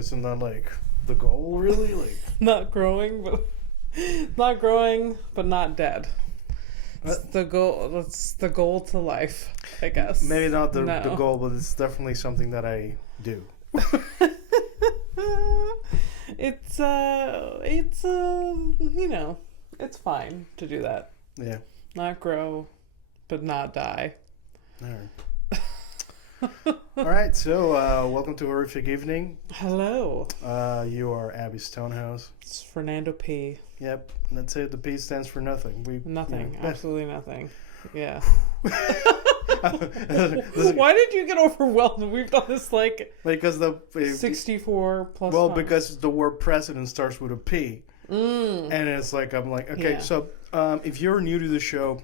Isn't that like the goal, really? Like not growing, but not dead. It's the goal. That's the goal to life, I guess. maybe not the goal, but it's definitely something that I do. It's it's fine to do that. Yeah. Not grow, but not die. All right. All right. So, welcome to Horrific Evening. Hello. You are Abby Stonehouse. It's Fernando P. Yep. And that's it. The P stands for nothing. Nothing. Yeah. Absolutely nothing. Yeah. Listen, Why did you get overwhelmed? We've done this because the 64 plus. well, 5. because the word president starts with a P, and it's like I'm like, okay, so if you're new to the show,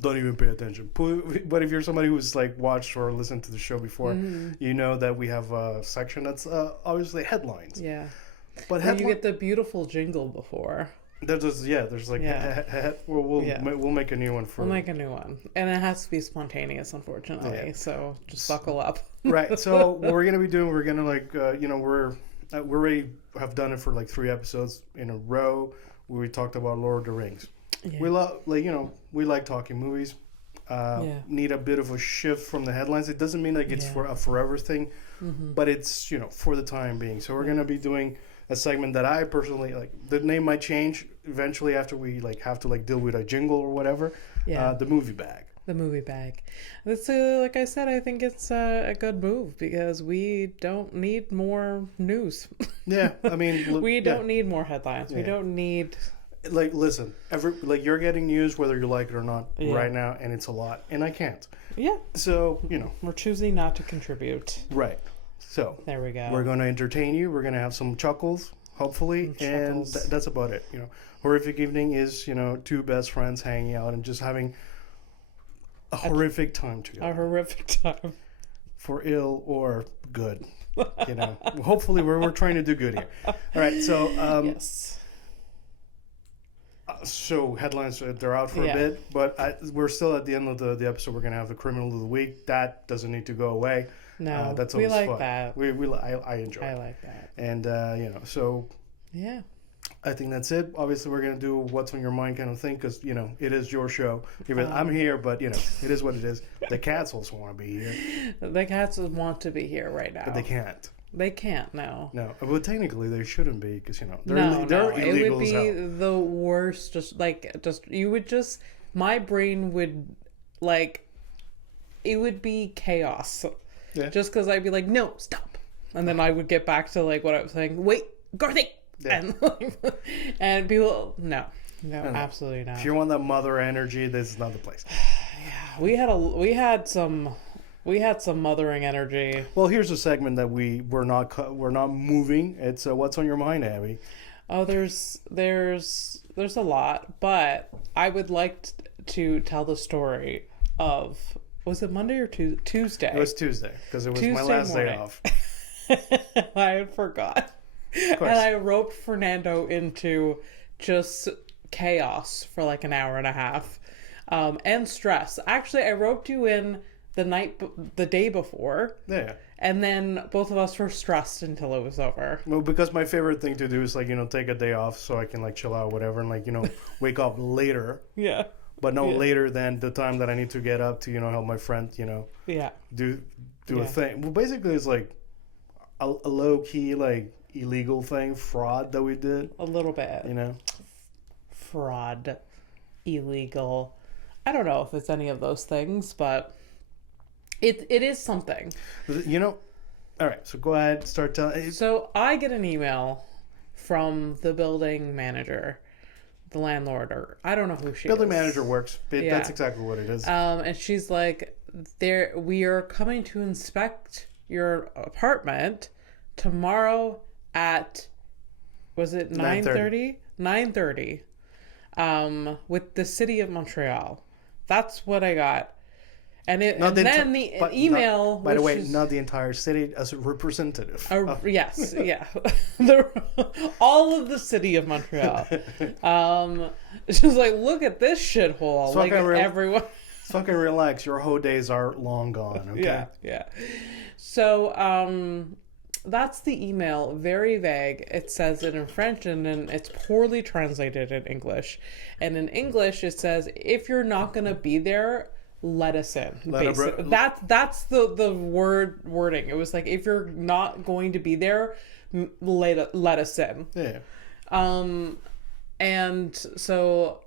don't even pay attention. But if you're somebody who's like watched or listened to the show before, you know that we have a section that's obviously headlines. Yeah. But you get the beautiful jingle before. There's like we'll make a new one for. We'll make a new one, and it has to be spontaneous, unfortunately. Yeah. So just buckle up. Right. So what we're gonna be doing, we're gonna like we already have done it for like 3 episodes in a row where we talked about Lord of the Rings. Yeah. We love we like talking movies. Need a bit of a shift from the headlines. It doesn't mean like it's for a forever thing, but it's for the time being. So we're gonna be doing a segment that I personally like. The name might change eventually after we like have to like deal with a jingle or whatever. Yeah. The movie bag. The movie bag. That's like I said, I think it's a good move because we don't need more news. Yeah, I mean, we don't need more headlines. Yeah. We don't need. Like, listen, you're getting news whether you like it or not right now, and it's a lot, and I can't. Yeah. So we're choosing not to contribute. Right. So there we go. We're going to entertain you. We're going to have some chuckles, hopefully, and that's about it. Horrific Evening is 2 best friends hanging out and just having a horrific time together. A horrific time, for ill or good. Hopefully, we're trying to do good here. All right. So yes. So headlines, they're out for a bit, but we're still at the end of the episode. We're going to have the Criminal of the Week. That doesn't need to go away. No, that's we like fun. that. I enjoy it. I like that. And, so... Yeah. I think that's it. Obviously, we're going to do what's on your mind kind of thing because, it is your show. Even I'm here, but, it is what it is. The cats also want to be here. The cats want to be here right now. But they can't. They can't, no. No, but technically they shouldn't be because, they're illegal. It would be the worst. My brain would, it would be chaos. Yeah. Just because I'd be like, no, stop. And then I would get back to, what I was saying. Wait, Garthi! Yeah. And people, no, absolutely not. If you want that mother energy, this is not the place. Yeah, we had some mothering energy. Well, here's a segment that we're not moving. It's what's on your mind, Abby. Oh, there's a lot, but I would like to tell the story of, was it Monday or Tuesday? It was Tuesday because it was Tuesday my last morning. Day off. I forgot. And I roped Fernando into just chaos for an hour and a half, and stress. Actually, I roped you in the day before. Yeah. And then both of us were stressed until it was over. Well, because my favorite thing to do is take a day off so I can chill out, whatever, and wake up later. Yeah. But no later than the time that I need to get up to help my friend do a thing. Well, basically it's a low key illegal thing, fraud that we did. A little bit. Fraud, illegal. I don't know if it's any of those things, but it is something. All right, so go ahead, start telling. So I get an email from the building manager, the landlord, or I don't know who she is. Building manager works. That's exactly what it is. And she's like, we are coming to inspect your apartment tomorrow at, was it 9:30? 9:30. With the city of Montreal. That's what I got. And the email. By the way, not the entire city, as a representative. Yes, yeah. All of the city of Montreal. She was like, look at this shithole. So everyone. Fucking relax. Your whole days are long gone. Okay. Yeah. So, that's the email. Very vague. It says it in French, and then it's poorly translated in English. And in English, it says, if you're not going to be there, let us in. That's the wording. It was like, if you're not going to be there, let us in. Yeah. And so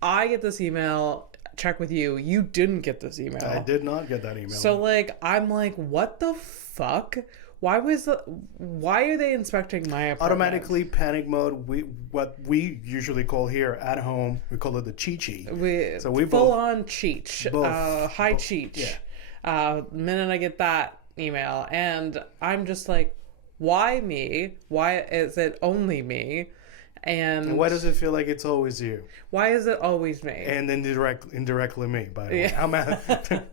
I get this email. Check with you. You didn't get this email. I did not get that email. So like, I'm like, what the fuck? Why are they inspecting my apartment? Automatically panic mode. What we usually call here at home, we call it the cheech. We full on cheech. Hi cheech. Yeah. Minute I get that email, and I'm just like, why me? Why is it only me? And why does it feel like it's always you? Why is it always me? And indirectly me, by the way. I'm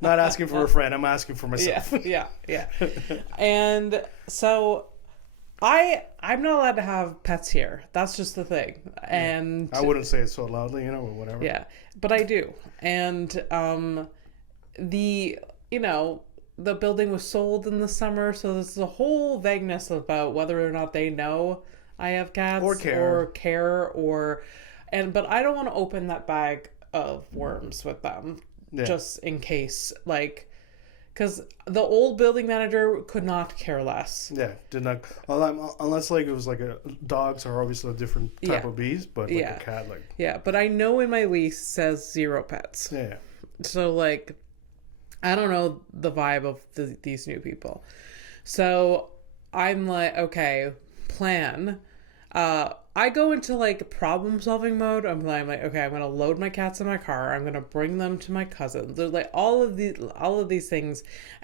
not asking for a friend. I'm asking for myself. Yeah. And so I'm not allowed to have pets here. That's just the thing. And I wouldn't say it so loudly, or whatever. Yeah, but I do. And the building was sold in the summer, so there's a whole vagueness about whether or not they know I have cats or care but I don't want to open that bag of worms with them just in case, like, because the old building manager could not care less. Yeah, did not, unless like it was like dogs are obviously a different type of beast, but like a cat, like. Yeah, but I know in my lease says 0 pets. Yeah. So like, I don't know the vibe of these new people. So I'm like, okay, plan. I go into like problem solving mode. I'm like, okay, I'm gonna load my cats in my car. I'm gonna bring them to my cousin. There's like all of these things,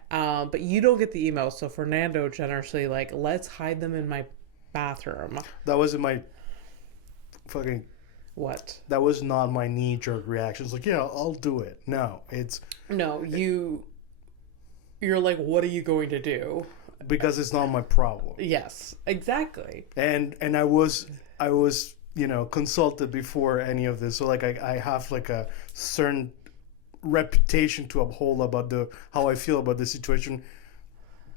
but you don't get the email. So Fernando generously like, let's hide them in my bathroom. That wasn't my fucking. What? That was not my knee-jerk reaction. It's like, yeah, I'll do it. No, it's. No, you're like, what are you going to do? Because it's not my problem. Yes, exactly. And I was consulted before any of this, so like I have like a certain reputation to uphold about how I feel about the situation,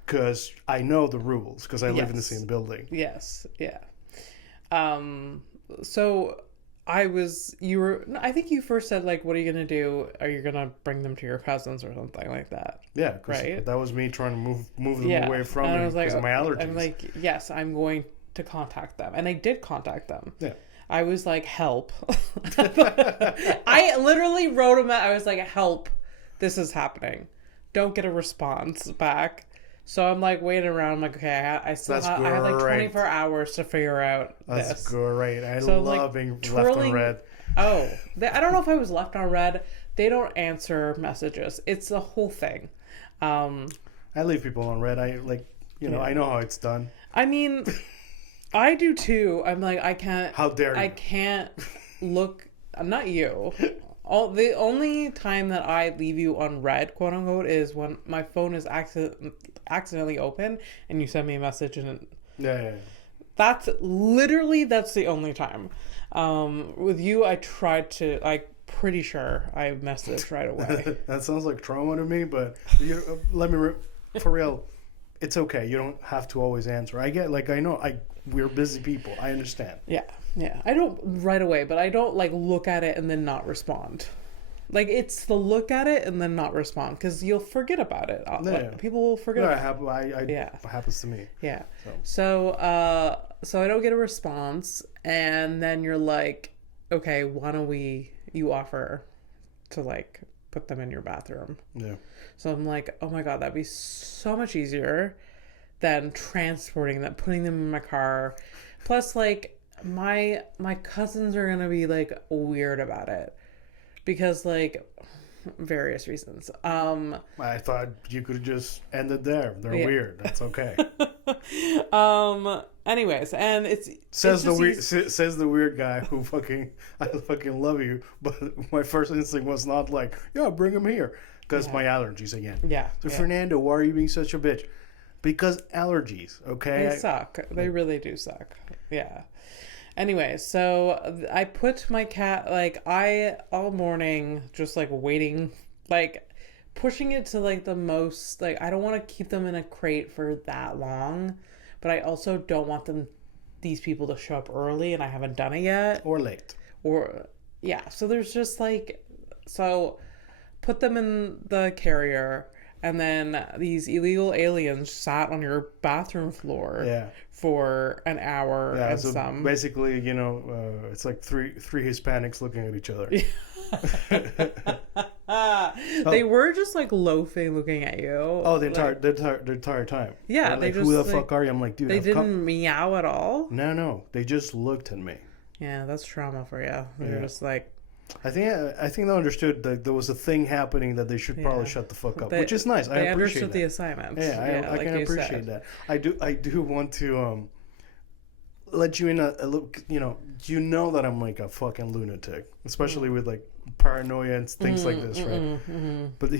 because I know the rules, because I live in the same building. Yes, yeah. So I think you first said, like, what are you going to do? Are you going to bring them to your cousins or something like that? Yeah, right? That was me trying to move them away from me because of my allergies. I'm like, yes, I'm going to contact them. And I did contact them. Yeah. I was like, help. I literally wrote them. I was like, help. This is happening. Don't get a response back. So I'm like waiting around. I'm like, okay, I have like 24 hours to figure out this. That's great. I love being left on red. Oh, I don't know if I was left on red. They don't answer messages. It's the whole thing. I leave people on red. I know how it's done. I mean, I do too. I'm like, I can't. How dare you? I can't look. Not you. The only time that I leave you on red, quote unquote, is when my phone is accidentally open and you send me a message and yeah. That's the only time. With you, I tried to. Pretty sure I messaged right away. That sounds like trauma to me, but for real, it's okay. You don't have to always answer. We're busy people. I understand. Yeah. I don't right away, but I don't like look at it and then not respond. Like, it's the look at it and then not respond, because you'll forget about it. Yeah. People will forget about it. It happens to me. Yeah. So I don't get a response, and then you're like, okay, why don't you offer to like put them in your bathroom? Yeah. So I'm like, oh my God, that'd be so much easier than transporting them, putting them in my car. Plus, like, my cousins are gonna be like weird about it because, like, various reasons. I thought you could have just ended there. They're weird. That's okay. Anyways, and says the weird guy who I fucking love you, but my first instinct was not like, yeah, bring him here, because my allergies again. Yeah. So Fernando, why are you being such a bitch? Because allergies. Okay. They suck. They really do suck. Yeah. Anyway, so I put my cat, like, all morning, just, like, waiting, like, pushing it to, like, the most, like, I don't want to keep them in a crate for that long, but I also don't want these people to show up early and I haven't done it yet. Or late. Or, yeah. So there's just like, so put them in the carrier, and then these illegal aliens sat on your bathroom floor for an hour and so some. Basically, you know, it's like three Hispanics looking at each other. They were just like loafing, looking at you. Oh, the entire time. Yeah, like, they just, who the fuck are you? I'm like, dude. They didn't meow at all. No, they just looked at me. Yeah, that's trauma for you. They're just like. I think they understood that there was a thing happening that they should probably shut the fuck up, which is nice. I appreciate understood the assignment. Yeah, I can appreciate that. I do want to let you in a little. You know that I'm like a fucking lunatic, especially with like paranoia and things like this, right? But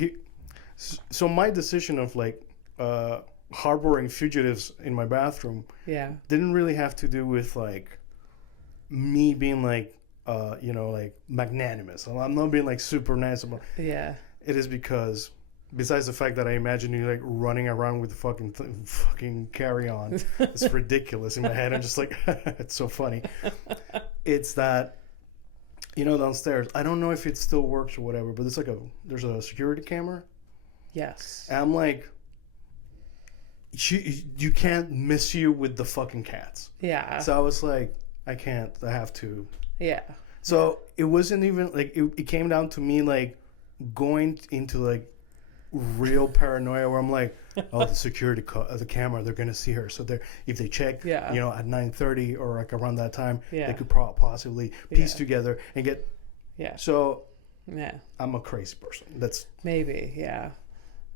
so my decision of like harboring fugitives in my bathroom, didn't really have to do with like me being like. Like magnanimous. I'm not being like super nice about it. Yeah. It is because, besides the fact that I imagine you like running around with fucking carry on, it's ridiculous in my head. I'm just like, it's so funny. It's that, downstairs. I don't know if it still works or whatever, but it's like there's a security camera. Yes. And I'm like, you can't miss you with the fucking cats. Yeah. So I was like, I can't. I have to. Yeah. So it wasn't even like it came down to me like going into like real paranoia where I'm like, oh, the security the camera, they're gonna see her. So if they check, at 9:30 or like around that time, they could possibly piece together and get. Yeah. So. Yeah. I'm a crazy person. That's maybe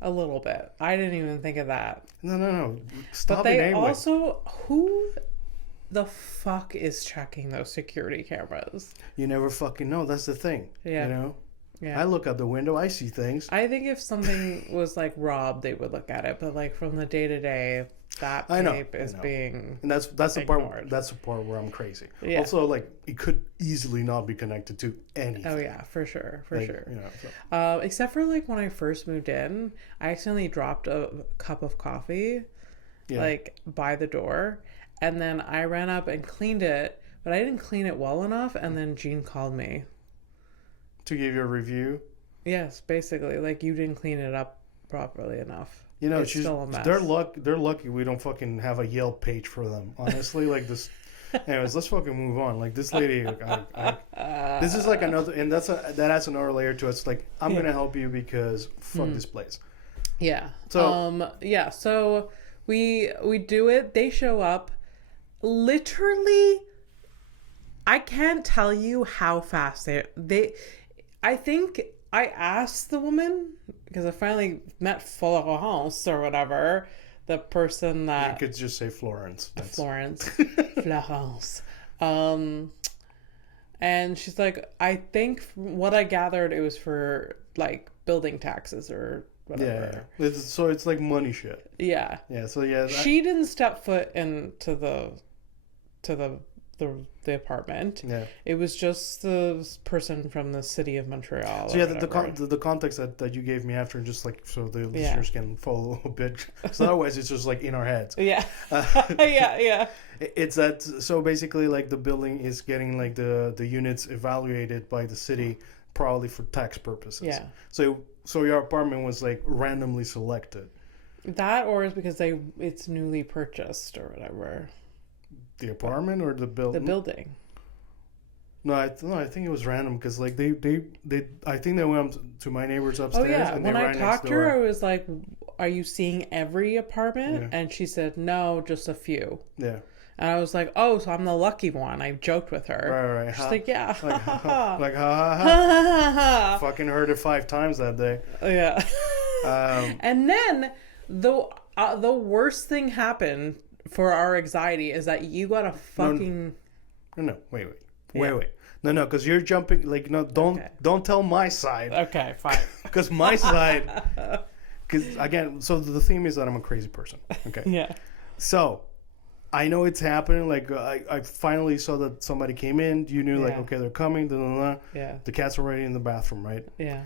a little bit. I didn't even think of that. No. Stop but they it anyway. Also, who the fuck is checking those security cameras? You never fucking know. That's the thing. Yeah. Yeah. I look out the window. I see things. I think if something was like robbed, they would look at it. But like from the day to day, that tape is being. And that's the part. That's the part where I'm crazy. Yeah. Also, like it could easily not be connected to anything. Oh yeah, for sure. So. Except for like when I first moved in, I accidentally dropped a cup of coffee, like by the door. And then I ran up and cleaned it, but I didn't clean it well enough. And then Jean called me. To give you a review? Yes, basically. Like, you didn't clean it up properly enough. It's still a mess. They're lucky we don't fucking have a Yelp page for them. Honestly, like this. Anyways, let's fucking move on. Like, this lady, this is like another, and that adds another layer to it. It's like, I'm going to help you because fuck this place. Yeah. So, so we do it. They show up. Literally, I can't tell you how fast they I think I asked the woman, because I finally met Florence or whatever, the person that... You could just say Florence. Florence. Florence. And she's like, I think from what I gathered, it was for like building taxes or whatever. Yeah. So it's like money shit. Yeah. Yeah. So yeah. She didn't step foot into the apartment. Yeah. It was just the person from the city of Montreal. So yeah, the context that you gave me after, just like so the listeners can follow a little bit. So otherwise, it's just like in our heads. Yeah. Yeah. It's that. So basically, like the building is getting like the units evaluated by the city, probably for tax purposes. Yeah. So your apartment was like randomly selected. That, or is because it's newly purchased or whatever. The apartment or the building? The building. No, I think it was random because like they I think they went to my neighbors upstairs. Oh yeah, and when I talked to her, I was like, "Are you seeing every apartment?" Yeah. And she said, "No, just a few." Yeah. And I was like, "Oh, so I'm the lucky one." I joked with her. Right. She's like, "Yeah." Like ha. Fucking heard it 5 times that day. Yeah. And then the worst thing happened for our anxiety is that you got a fucking... No, wait. No, because you're jumping, like, no, don't tell my side. Okay, fine. Because my side, because, again, so the theme is that I'm a crazy person, okay? Yeah. So, I know it's happening, like, I finally saw that somebody came in, you knew, like, okay, they're coming, Yeah. The cats are already in the bathroom, right? Yeah.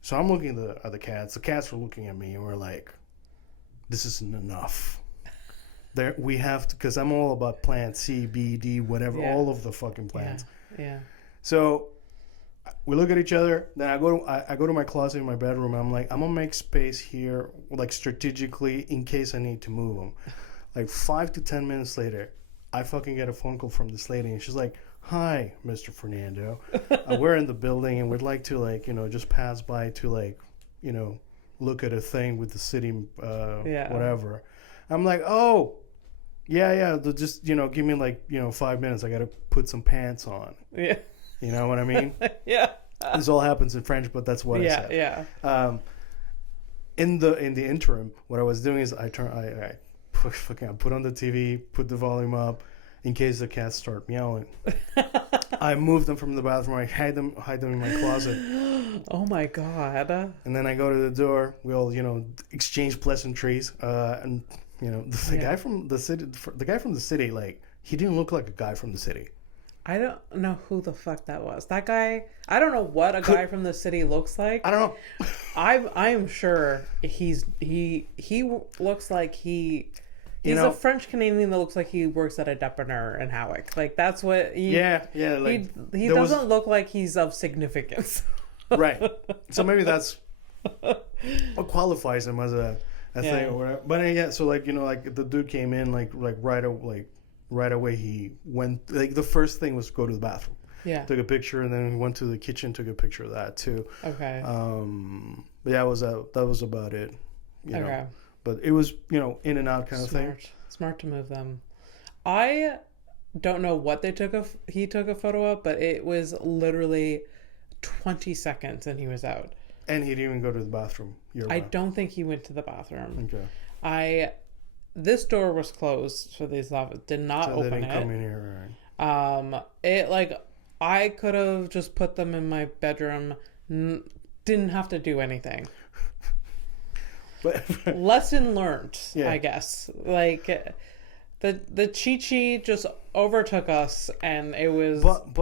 So I'm looking at the cats were looking at me, and we're like, this isn't enough. there we have to, because I'm all about plants, C, B, D, whatever, Yeah. all of the fucking plants. Yeah. So we look at each other. Then I go to my closet in my bedroom. And I'm like, I'm gonna make space here, like strategically, in case I need to move them. Like 5 to 10 minutes later, I fucking get a phone call from this lady, and she's like, "Hi, Mr. Fernando. We're in the building, and we'd like to, like, just pass by to, like, look at a thing with the city, whatever." I'm like, "Oh, yeah. They'll just, give me like, 5 minutes. I gotta put some pants on." Yeah. You know what I mean? Yeah. This all happens in French, but that's what I said. Yeah. In the interim, what I was doing is I put on the TV, put the volume up, in case the cats start meowing. I moved them from the bathroom. I hide them in my closet. Oh my God. And then I go to the door. We all, exchange pleasantries. And the guy from the city, like, he didn't look like a guy from the city. I don't know who the fuck that was. That guy, I don't know what a guy from the city looks like. I don't know. I'm sure he looks like he's a French Canadian that looks like he works at a dépanneur in Howick. Like, that's what he... Yeah. Like, he doesn't look like he's of significance. Right. So maybe that's what qualifies him as a thing or whatever. But so like, like the dude came in like right away he went, like, the first thing was go to the bathroom. Yeah. Took a picture, and then we went to the kitchen, took a picture of that too. Okay. But yeah, that was about it. You okay. know. But it was, in and out kind of thing. Smart to move them. I don't know what he took a photo of, but it was literally 20 seconds and he was out. And he didn't even go to the bathroom. I don't think he went to the bathroom. Okay. This door was closed, so they did not open it. They didn't come in here, right? It, like, I could have just put them in my bedroom, didn't have to do anything. Lesson learned, I guess. Like, the Chi-Chi just overtook us, and it was... But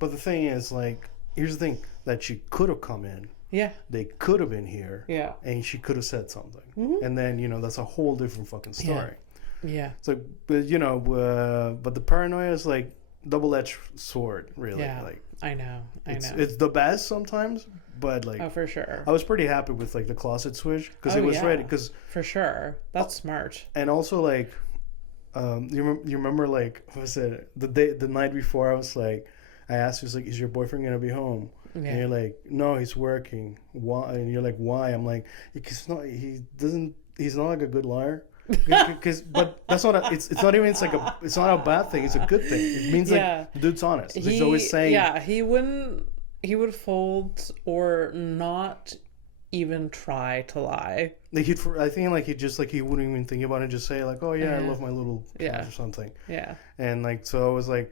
the thing is, like, here's the thing, that she could have come in. Yeah. They could have been here. Yeah. And she could have said something. Mm-hmm. And then, that's a whole different fucking story. Yeah. It's like, but the paranoia is like double-edged sword, really. Yeah. Like, I know. It's the best sometimes, but like... Oh, for sure. I was pretty happy with, like, the closet switch, because it was ready. Cause, for sure. That's smart. And also, like, you remember, like, what was it? The night before, I was like, I asked you, like, is your boyfriend going to be home? Yeah. And you're like, no, he's working. Why? And you're like, why? I'm like, because he's not like a good liar. But that's not it's not even, it's not a bad thing. It's a good thing. It means like the dude's honest. He's always saying, he would fold or not even try to lie. Like, I think, like, he wouldn't even think about it. Just say, like, oh yeah, I love my little cat or something. Yeah. And, like, so I was like,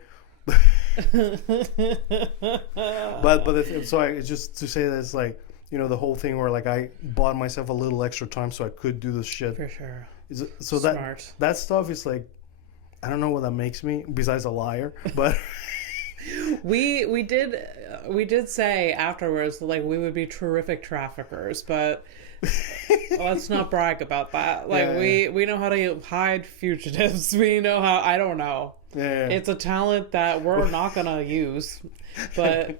it's just to say that it's like, the whole thing where, like, I bought myself a little extra time so I could do this shit. For sure. So Smart. that stuff is like, I don't know what that makes me besides a liar, but we did say afterwards that, like, we would be terrific traffickers, but let's not brag about that. Like, we know how to hide fugitives. We know how. I don't know. Yeah. It's a talent that we're not gonna use. But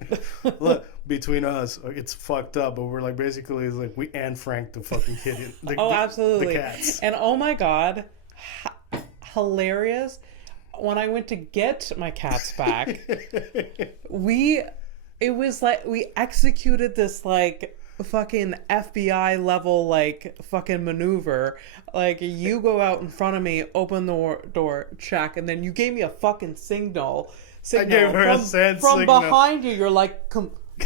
look, between us, it's fucked up. But we're like, basically, it's like we Anne Frank the fucking kid. Absolutely. The cats. And oh my God, hilarious. When I went to get my cats back, it was like we executed this, like, fucking FBI level, like, fucking maneuver. Like, you go out in front of me, open the door, check, and then you gave me a fucking signal. I gave her a sad from signal. Behind you. You're like,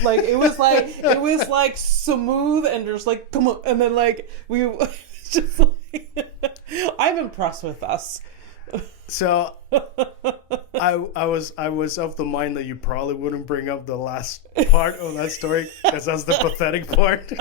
like, it was like smooth and just like, come on, and then, like, we just like, I'm impressed with us. So I was of the mind that you probably wouldn't bring up the last part of that story, because that's the pathetic part.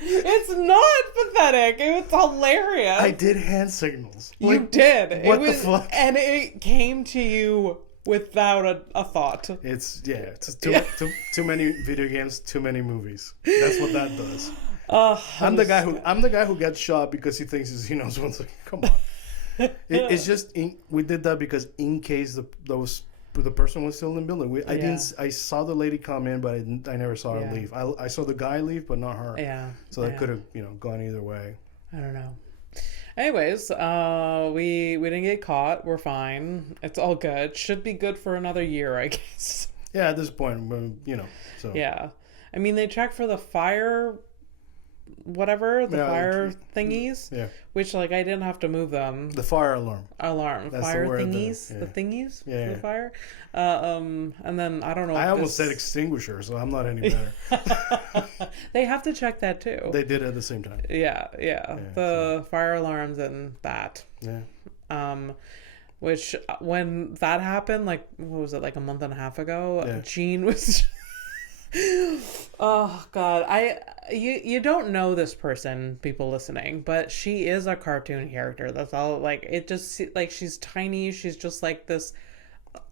It's not pathetic. It was hilarious. I did hand signals. You did. What the fuck? And it came to you without a thought. It's too many video games, too many movies. That's what that does. I'm the guy who gets shot because he thinks he knows what's like. Come on. It's just we did that because in case the person was still in the building. I saw the lady come in, but I never saw her leave. I saw the guy leave, but not her. Yeah. So that could have gone either way. I don't know. Anyways, we didn't get caught. We're fine. It's all good. Should be good for another year, I guess. Yeah, at this point, so. Yeah. I mean, they checked for the fire, fire thingies. Yeah. Which, like, I didn't have to move them. The fire alarm. That's fire thingies. The thingies for the fire. And then, I don't know. I almost said extinguisher, so I'm not any better. They have to check that, too. They did at the same time. Yeah. The fire alarms and that. Yeah. Which, when that happened, like, what was it, like a month and a half ago? Jean was... Oh God, you don't know this person, people listening, but she is a cartoon character. That's all. Like, it just, like, she's tiny. She's just like this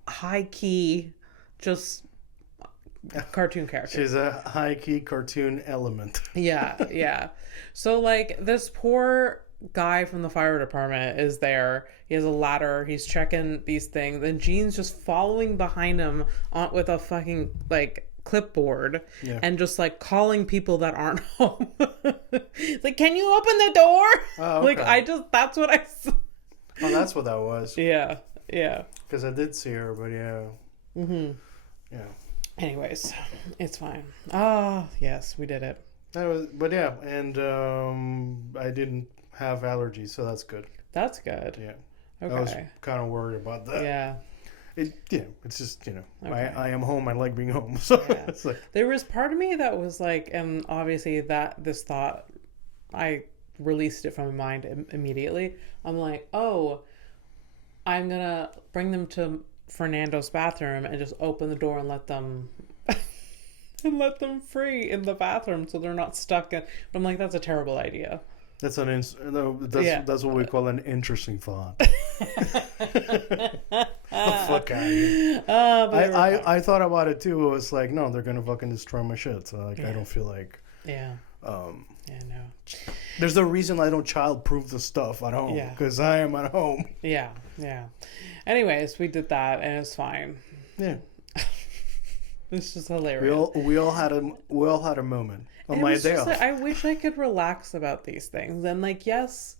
high key, just cartoon character. She's a high key cartoon element. Yeah. So, like, this poor guy from the fire department is there. He has a ladder. He's checking these things, and Jean's just following behind him with a fucking, like, clipboard and just like calling people that aren't home. It's like, can you open the door? Oh, okay. Like, that's what I saw. Oh, that's what that was. Yeah because I did see her, but yeah. Anyways, it's fine. Yes, we did it. And I didn't have allergies, so that's good. Yeah, okay. I was kind of worried about that. Yeah. It's just, Okay. I am home. I like being home. So it's like, there was part of me that was like, and obviously this thought, I released it from my mind immediately. I'm like, oh, I'm going to bring them to Fernando's bathroom and just open the door and let them free in the bathroom so they're not stuck in. But I'm like, that's a terrible idea. That's that's what we call an interesting thought. Fuck out of here. I thought about it too. It was like, no, they're gonna fucking destroy my shit. So like, I don't feel like. No. There's no reason I don't child-proof the stuff at home because I am at home. Yeah. Anyways, we did that and it's fine. Yeah. It's just hilarious. We all had a moment on my day off. Like, I wish I could relax about these things. And like, yes,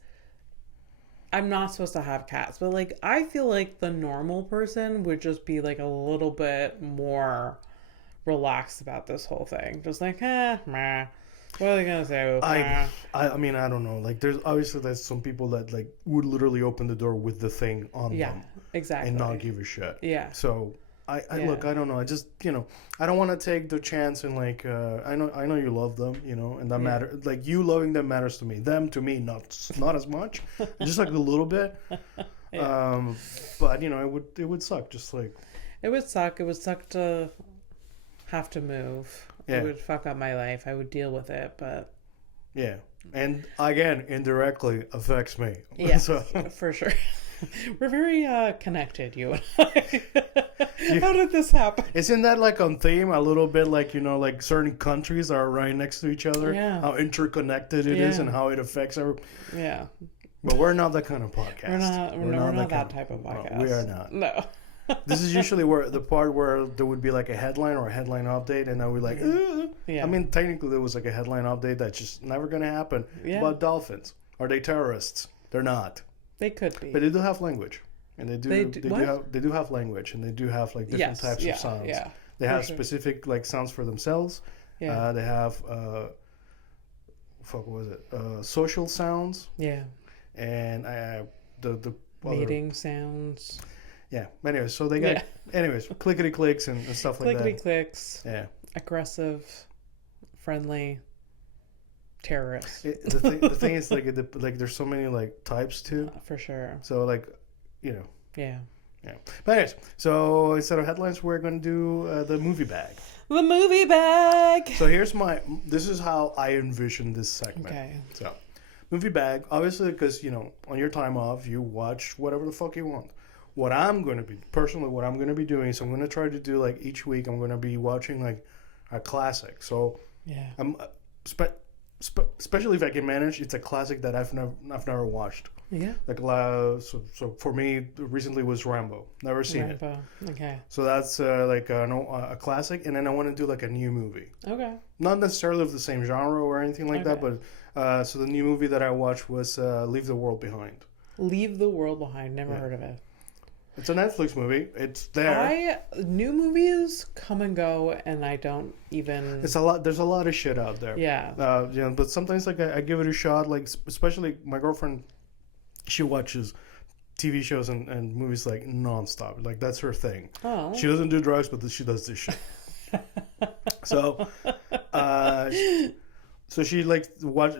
I'm not supposed to have cats, but like, I feel like the normal person would just be like a little bit more relaxed about this whole thing. Just like, meh. What are they gonna say? I mean, I don't know. Like, there's some people that like would literally open the door with the thing on them. Yeah, exactly. And not give a shit. Yeah. So look, I don't know. I just, I don't want to take the chance and like, I know you love them, and that matter. Like, you loving them matters to me. Them to me, not as much, just like a little bit. But it would suck. Just like it would suck. It would suck to have to move. Yeah. It would fuck up my life. I would deal with it, but yeah. And again, indirectly affects me. Yeah, so. For sure. We're very connected, you and I. How did this happen? Isn't that like on theme a little bit? Like, like certain countries are right next to each other. Yeah. How interconnected it is and how it affects everyone. Yeah. But we're not that kind of podcast. We're not that type of podcast. No, we are not. No. This is usually the part where there would be like a headline or a headline update, and now we're like, Yeah. I mean, technically there was like a headline update that's just never going to happen. Yeah. About dolphins. Are they terrorists? They're not. They could be. But they do have language. And they do have language, and they do have like different types of sounds. Yeah. They have specific like sounds for themselves. Yeah. They have what was it? Social sounds. Yeah. And the mating sounds. Yeah. Anyways, so they got clickety clicks and stuff like that. Clickety clicks. Yeah. Aggressive, friendly, terrorist. The thing is like there's so many like types too. For sure. So like, Yeah. Yeah. But anyways, so instead of headlines, we're going to do the movie bag. The movie bag. So this is how I envision this segment. Okay. So, movie bag, obviously, because, on your time off, you watch whatever the fuck you want. What I'm going to be doing is I'm going to try to do, like, each week, I'm going to be watching, like, a classic. So, yeah. especially if I can manage, it's a classic that I've never watched. Yeah. Like so for me recently was Rambo. Never seen it. Okay. So that's like a classic, and then I want to do like a new movie. Okay. Not necessarily of the same genre or anything like that, but so the new movie that I watched was Leave the World Behind. Leave the World Behind. Never heard of it. It's a Netflix movie. It's there. New movies come and go, and I don't even. It's a lot. There's a lot of shit out there. Yeah. But sometimes like I give it a shot. Like especially my girlfriend, she watches TV shows and movies like nonstop. Like that's her thing. Oh. She doesn't do drugs, but she does this shit. So, so she like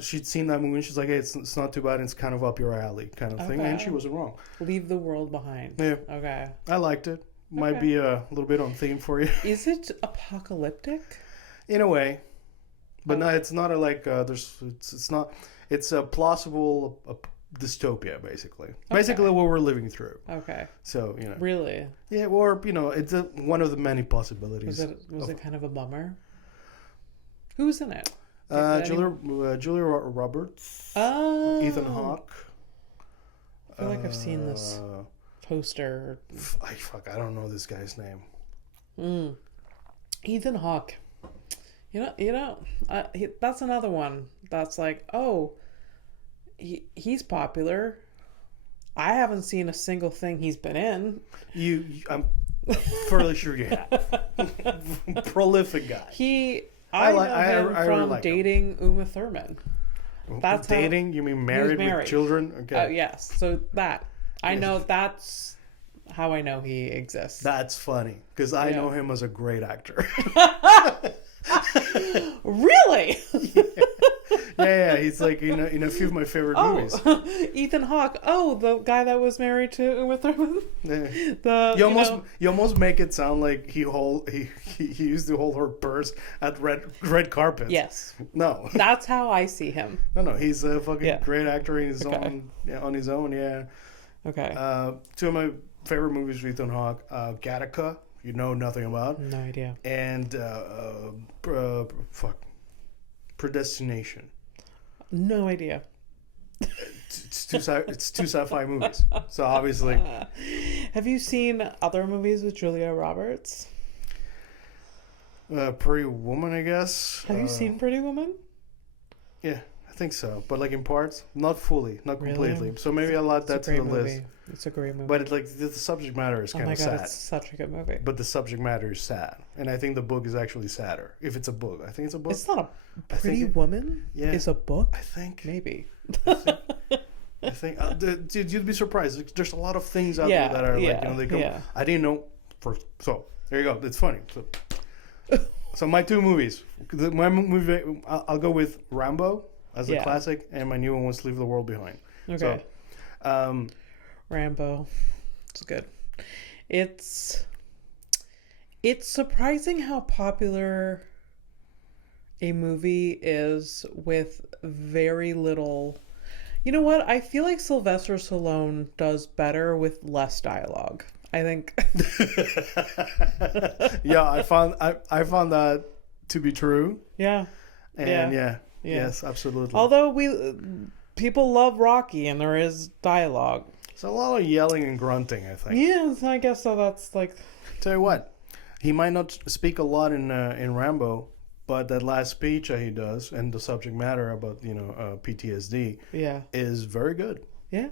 she'd seen that movie and she's like, hey, it's not too bad. It's kind of up your alley kind of thing. And she wasn't wrong. Leave the World Behind. Yeah. Okay. I liked it. Might be a little bit on theme for you. Is it apocalyptic? In a way. But no, it's not it's not, it's a plausible dystopia, basically. Okay. Basically what we're living through. Okay. So, Really? Yeah, or, it's one of the many possibilities. Was it kind of a bummer? Who's in it? Julia Roberts. Oh. Ethan Hawke. I feel like I've seen this poster. I don't know this guy's name. Ethan Hawke. That's another one that's like, oh, he's popular. I haven't seen a single thing he's been in. I'm fairly sure you have. Prolific guy. I know him from really like dating Uma Thurman. That's dating? You mean married with children? Okay. Oh yes. So I know that's how I know he exists. That's funny because I know him as a great actor. Really? Yeah. He's like in a few of my favorite movies. Ethan Hawke. Oh, the guy that was married to Uma Thurman. Yeah. You almost make it sound like he used to hold her purse at red carpet. Yes. No. That's how I see him. No. He's a fucking great actor in his own. Yeah, on his own. Yeah. Okay. Two of my favorite movies with Ethan Hawke, Gattaca. You know nothing about. No idea. And Predestination. No idea. It's two sci-fi movies. So obviously. Have you seen other movies with Julia Roberts? Pretty Woman, I guess. Have you seen Pretty Woman? Yeah, I think so. But like in parts, not fully, not completely. Really? So maybe I'll add that to the list. It's a great movie. But it's like the subject matter is kind of sad. It's such a good movie. But the subject matter is sad, and I think the book is actually sadder. If it's a book, I think it's a book. It's not a Pretty Woman. Yeah, is a book. I think maybe. I think dude, you'd be surprised. There's a lot of things out there that are like they go. Yeah. I didn't know. So there you go. It's funny. So my two movies. My movie. I'll go with Rambo as a classic, and my new one was Leave the World Behind. Okay. So, Rambo. It's good. It's surprising how popular a movie is with very little. You know what? I feel like Sylvester Stallone does better with less dialogue. I think. Yeah, I found that to be true. Yeah. And yes, absolutely. Although people love Rocky and there is dialogue. It's a lot of yelling and grunting, I think. Yeah, I guess so. That's like. Tell you what, he might not speak a lot in Rambo, but that last speech that he does and the subject matter about PTSD, is very good. Yeah.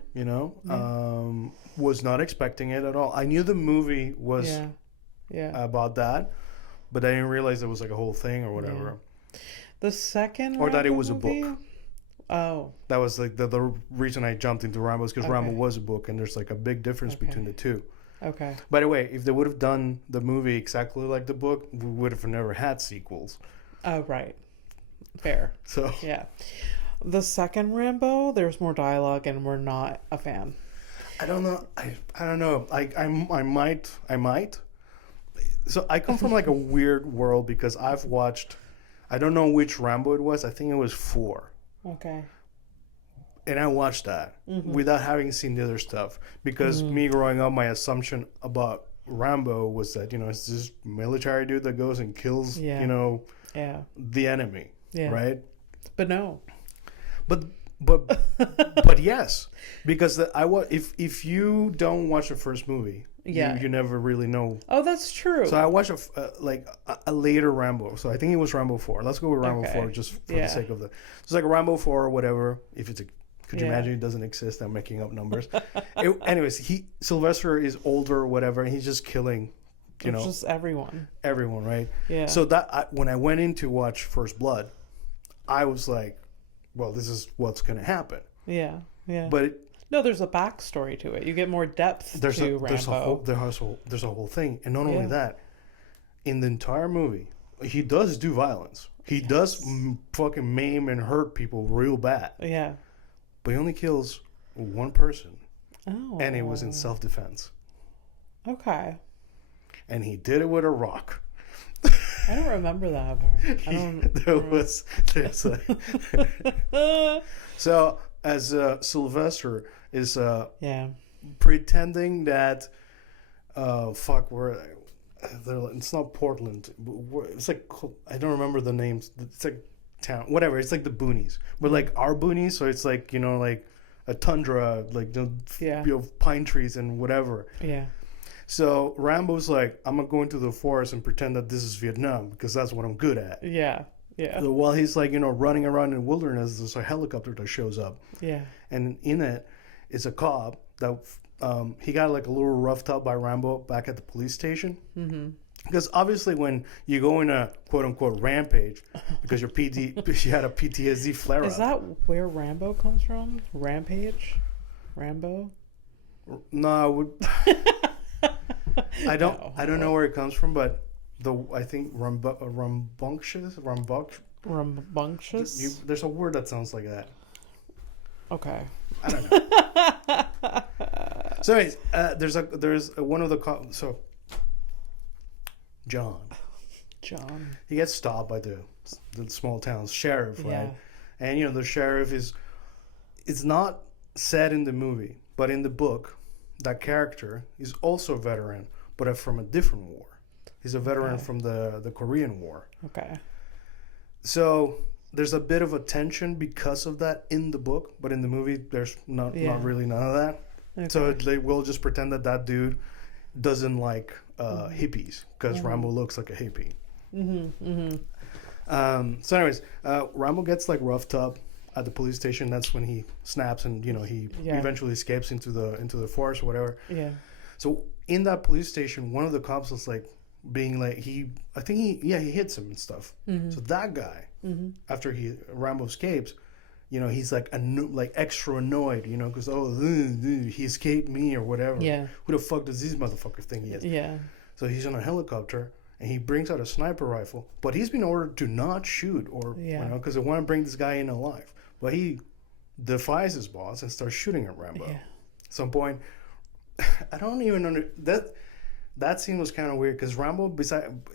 Was not expecting it at all. I knew the movie was about that, but I didn't realize it was like a whole thing or whatever. Yeah. The second or that it was movie? a book. Oh. That was like the reason I jumped into Rambo is because Rambo was a book, and there's like a big difference between the two. Okay. By the way, if they would have done the movie exactly like the book, we would have never had sequels. Oh, right. Fair. So. Yeah. The second Rambo, there's more dialogue, and we're not a fan. I don't know. I don't know. I might. So I come from like a weird world because I've watched. I don't know which Rambo it was. I think it was 4. Okay. And I watched that without having seen the other stuff because me growing up, my assumption about Rambo was that it's this military dude that goes and kills the enemy, right? But no. But but yes, because if you don't watch the first movie, you never really know. Oh, that's true. So I watched a later Rambo. So I think it was Rambo 4. Let's go with Rambo 4 just for the sake of the. It's like a Rambo 4 or whatever. If it's a, could you imagine it doesn't exist? I'm making up numbers. Anyways, Sylvester is older or whatever, and he's just killing. Just everyone, right? Yeah. So when I went in to watch First Blood, I was like, well, this is what's going to happen. Yeah. But no, there's a backstory to it. You get more depth to Rambo. There's a whole thing. And not only that, in the entire movie, he does do violence. He does fucking maim and hurt people real bad. Yeah. But he only kills one person. Oh. And it was in self-defense. Okay. And he did it with a rock. I don't remember that part. So as Sylvester is pretending that it's not Portland. It's like, I don't remember the names. It's like town, whatever. It's like the boonies, but like our boonies. So it's like like a tundra, like pine trees and whatever. Yeah. So Rambo's like, I'm gonna go into the forest and pretend that this is Vietnam because that's what I'm good at. Yeah. So while he's like, running around in the wilderness, there's a helicopter that shows up. Yeah. And in it is a cop that he got like a little roughed up by Rambo back at the police station. Mm-hmm. Because obviously when you go in a quote unquote rampage because you had a PTSD flare up. Is that where Rambo comes from? Rampage? Rambo? No, I don't know where it comes from, but I think rambunctious. Rambunctious? There's a word that sounds like that. Okay. I don't know. So anyways, there's one of the cops. So John. He gets stopped by the small town sheriff, right? Yeah. And the sheriff it's not said in the movie, but in the book, that character is also a veteran, but from a different war. He's a veteran from the Korean War. Okay. So there's a bit of a tension because of that in the book, but in the movie, there's not really none of that. Okay. So they will just pretend that dude doesn't like hippies because Rambo looks like a hippie. Mm-hmm. Mm-hmm. So anyways, Rambo gets like roughed up at the police station. That's when he snaps and he eventually escapes into the forest or whatever. Yeah. So in that police station, one of the cops was like being like he hits him and stuff. Mm-hmm. So that guy, after Rambo escapes, he's like extra annoyed, because he escaped me or whatever. Yeah. Who the fuck does this motherfucker think he is? Yeah. So he's on a helicopter and he brings out a sniper rifle, but he's been ordered to not shoot because they want to bring this guy in alive. But he defies his boss and starts shooting at Rambo. Yeah. At some point, I don't even understand. That scene was kind of weird because Rambo,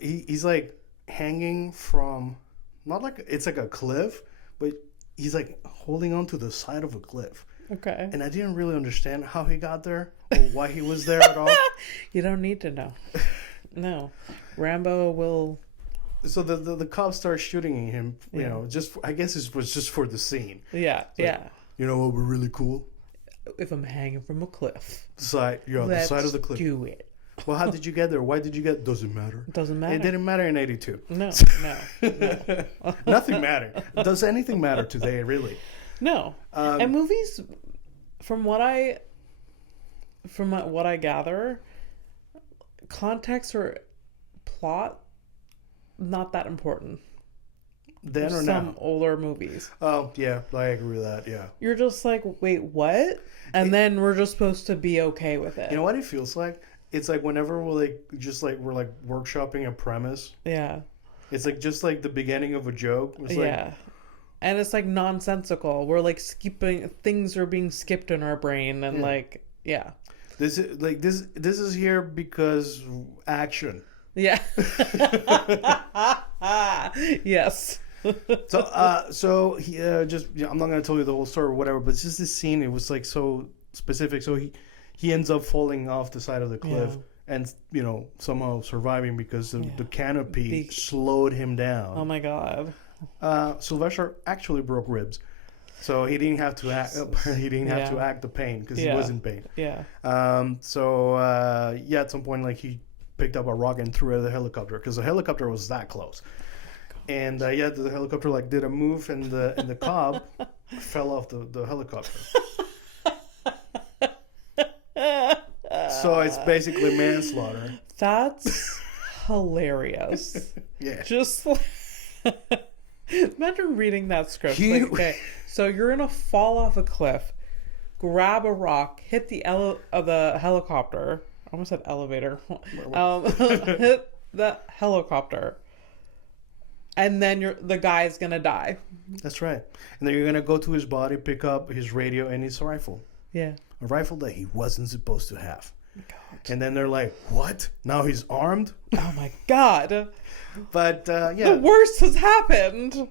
he's like hanging from, not like, it's like a cliff, but he's like holding on to the side of a cliff. Okay. And I didn't really understand how he got there or why he was there at all. You don't need to know. No. Rambo will... So the cops start shooting at him, I guess it was just for the scene. Yeah, like, you know what would be really cool? If I'm hanging from a cliff. The side of the cliff. Do it. Well, how did you get there? Why did you get... Doesn't matter. Doesn't matter. It didn't matter in 82. No. Nothing mattered. Does anything matter today, really? No. And movies, from what I gather, context or plot, not that important. Then or some now? Older movies. Oh, yeah. I agree with that, yeah. You're just like, wait, what? And then we're just supposed to be okay with it. You know what it feels like? It's like whenever we're workshopping a premise. Yeah. It's like just like the beginning of a joke. It's and it's like nonsensical. We're like skipping, things are being skipped in our brain and This is here because action. Yeah. Yes. So he I'm not gonna tell you the whole story or whatever, but it's just this scene. It was like so specific. So he ends up falling off the side of the cliff and somehow surviving because the canopy slowed him down. Oh my god. Sylvester actually broke ribs. So he didn't have to act. He didn't have to act the pain because he was in pain. Yeah. At some point, like he picked up a rock and threw it at the helicopter because the helicopter was that close. And the helicopter like did a move, and the cob fell off the helicopter. So it's basically manslaughter. That's hilarious. Yeah. Just imagine reading that script. Like, okay, so you're gonna fall off a cliff, grab a rock, hit the helicopter. I almost said elevator. Hit the helicopter, and then the guy's gonna die. That's right. And then you're gonna go to his body, pick up his radio and his rifle. Yeah. A rifle that he wasn't supposed to have. God. And then they're like, "What? Now he's armed?" Oh my God. But the worst has happened.